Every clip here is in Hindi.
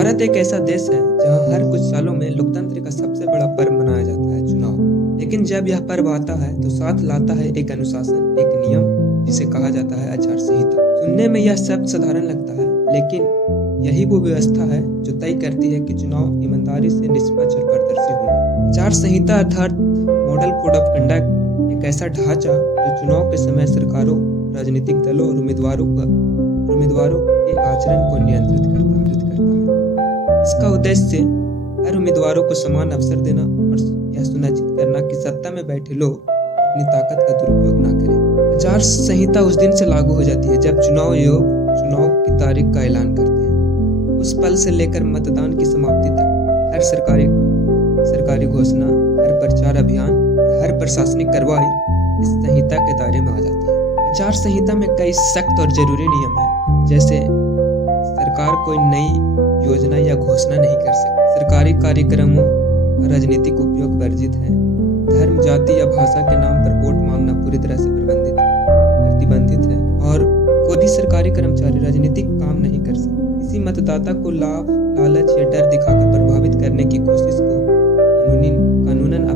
भारत एक ऐसा देश है जहां हर कुछ सालों में लोकतंत्र का सबसे बड़ा पर्व मनाया जाता है, चुनाव। लेकिन जब यह पर्व आता है तो साथ लाता है एक अनुशासन, एक नियम जिसे कहा जाता है आचार संहिता। सुनने में यह शब्द साधारण लगता है, लेकिन यही वो व्यवस्था है जो तय करती है कि चुनाव ईमानदारी से निष्पक्ष और पारदर्शी होगा। आचार संहिता अर्थात मॉडल कोड ऑफ कंडक्ट एक ऐसा ढांचा जो चुनाव के समय सरकारों, राजनीतिक दलों और उम्मीदवारों के आचरण को नियंत्रित करता है। इसका उद्देश्य हर उम्मीदवारों को समान अवसर देना और यह सुनिश्चित करना कि सत्ता में बैठे लोग अपनी ताकत का दुरुपयोग न करें। आचार संहिता उस दिन से लागू हो जाती है जब चुनाव आयोग चुनाव की तारीख का ऐलान करते हैं। उस पल से लेकर मतदान की समाप्ति तक हर सरकारी घोषणा, हर प्रचार अभियान और हर प्रशासनिक कार्रवाई इस संहिता के दायरे में आ जाती है। आचार संहिता में कई सख्त और जरूरी नियम हैं, जैसे सरकार कोई नई योजना या घोषणा नहीं कर सकती, सरकारी कार्यक्रमों का राजनीतिक उपयोग वर्जित है, धर्म, जाति या भाषा के नाम पर वोट मांगना पूरी तरह से प्रतिबंधित है और कोई भी सरकारी कर्मचारी राजनीतिक काम नहीं कर सकता। किसी मतदाता को लाभ, लालच या डर दिखाकर प्रभावित करने की कोशिश को कानूनन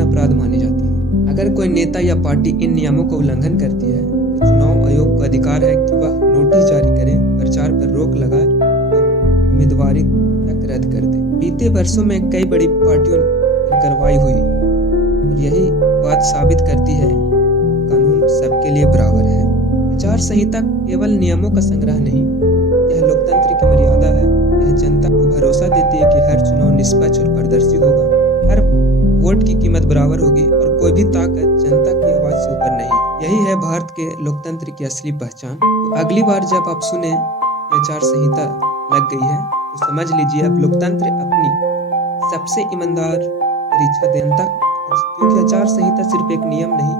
अपराध मानी जाती है। अगर कोई नेता या पार्टी इन नियमों का उल्लंघन करती है तो चुनाव आयोग का अधिकार है कि वह नोटिस जारी करे, प्रचार पर रोक लगाए और उम्मीदवारी तक रद्द कर दे। बीते वर्षों में कई बड़ी पार्टियों पर कार्रवाई हुई और यही बात साबित करती है कानून सबके लिए बराबर है। आचार संहिता केवल नियमों का संग्रह नहीं, यह लोकतंत्र की मर्यादा है। यह जनता को भरोसा देती है कि हर चुनाव निष्पक्ष और पारदर्शी होगा, हर वोट की कीमत बराबर होगी और कोई भी ताकत जनता की आवाज से ऊपर नहीं। यही है भारत के लोकतंत्र की असली पहचान। तो अगली बार जब आप सुने आचार संहिता लग गई है तो समझ लीजिए अब लोकतंत्र अपनी सबसे ईमानदार परीक्षा देता, क्योंकि आचार संहिता सिर्फ एक नियम नहीं,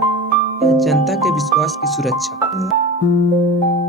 यह जनता के विश्वास की सुरक्षा है।